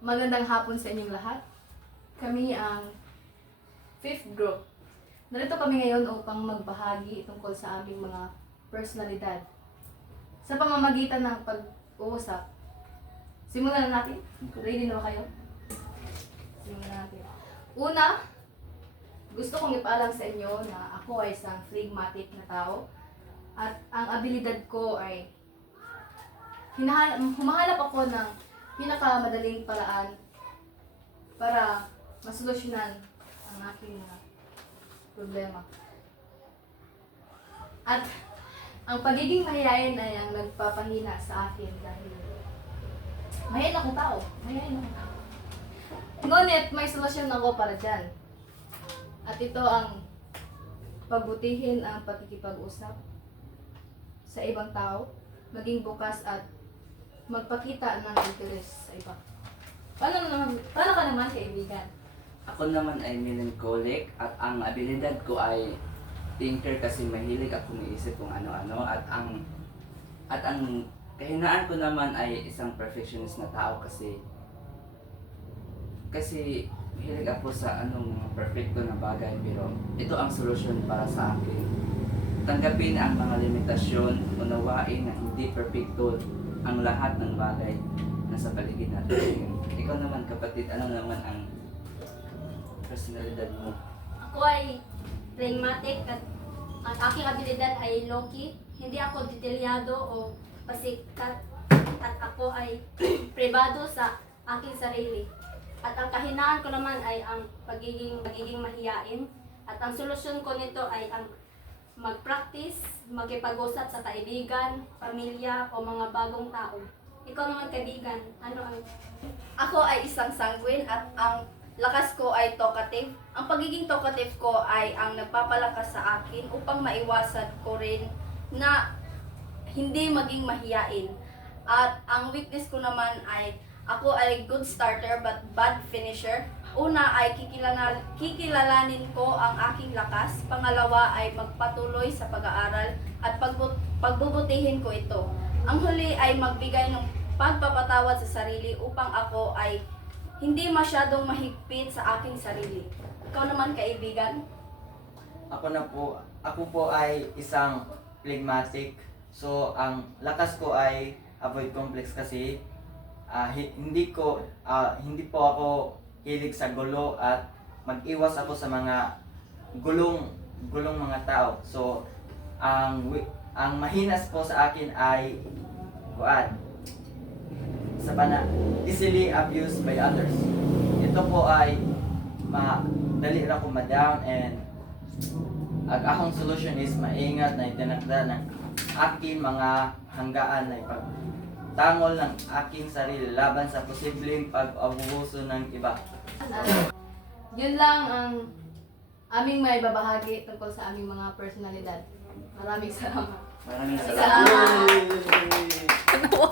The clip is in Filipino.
Magandang hapon sa inyong lahat. Kami ang fifth group. Narito kami ngayon upang magbahagi tungkol sa aming mga personalidad. Sa pamamagitan ng pag-uusap. Simulan na natin. Ready na ba kayo? Simulan natin. Una, gusto kong ipaalam sa inyo na ako ay isang phlegmatic na tao. At ang abilidad ko ay humahanap ako ng pinakamadaling paraan para masolusyonan ang aking problema. At ang pagiging mahiyain ay ang nagpapahina sa akin dahil mahiyain akong tao. Ngunit may solusyon ako para dyan. At ito ang pagbutihin ang pakikipag-usap sa ibang tao, maging bukas at magpakita ng interes sa iba. Paano ka naman, kaibigan? Ako naman ay melancholic at ang abilidad ko ay thinker kasi mahilig ako maisip kung ano-ano at ang kahinaan ko naman ay isang perfectionist na tao kasi mahilig ako sa mga perfecto na bagay pero ito ang solusyon para sa akin. Tanggapin ang mga limitasyon, unawain na hindi perfecto ang lahat ng bagay na sa paligid natin. Ikaw naman kapatid, ano naman ang personalidad mo? Ako ay phlegmatic at ang aking abilidad ay low-key. Hindi ako detalyado o pasikat at ako ay pribado sa aking sarili. At ang kahinaan ko naman ay ang pagiging mahiyain. At ang solusyon ko nito ay ang mag-practice, makipag-usap sa kaibigan, pamilya o mga bagong tao. Ikaw naman kaibigan, ano ang... Ako ay isang sanguine at ang lakas ko ay talkative. Ang pagiging talkative ko ay ang nagpapalakas sa akin upang maiwasan ko rin na hindi maging mahiyain. At ang weakness ko naman ay ako ay good starter but bad finisher. Una ay kikilalanin ko ang aking lakas. Pangalawa ay magpatuloy sa pag-aaral at pagbubutihin ko ito. Ang huli ay magbigay ng pagpapatawad sa sarili upang ako ay hindi masyadong mahigpit sa aking sarili. Ikaw naman kaibigan? Ako po ay isang phlegmatic. So ang lakas ko ay avoid complex kasi hindi po ako hilig sa gulo at mag-iwas ako sa mga gulong mga tao. So ang mahinas po sa akin ay easily abused by others. Ito po ay madali ra ko ma-down and ang akong solution is maingat na itinakda ng aking mga hanggaan na ipagtangol ng aking sarili laban sa posibleng pag-abuso ng iba. Yun lang ang aming may babahagi tungkol sa aming mga personalidad. Maraming salamat. Maraming salamat. Salamat.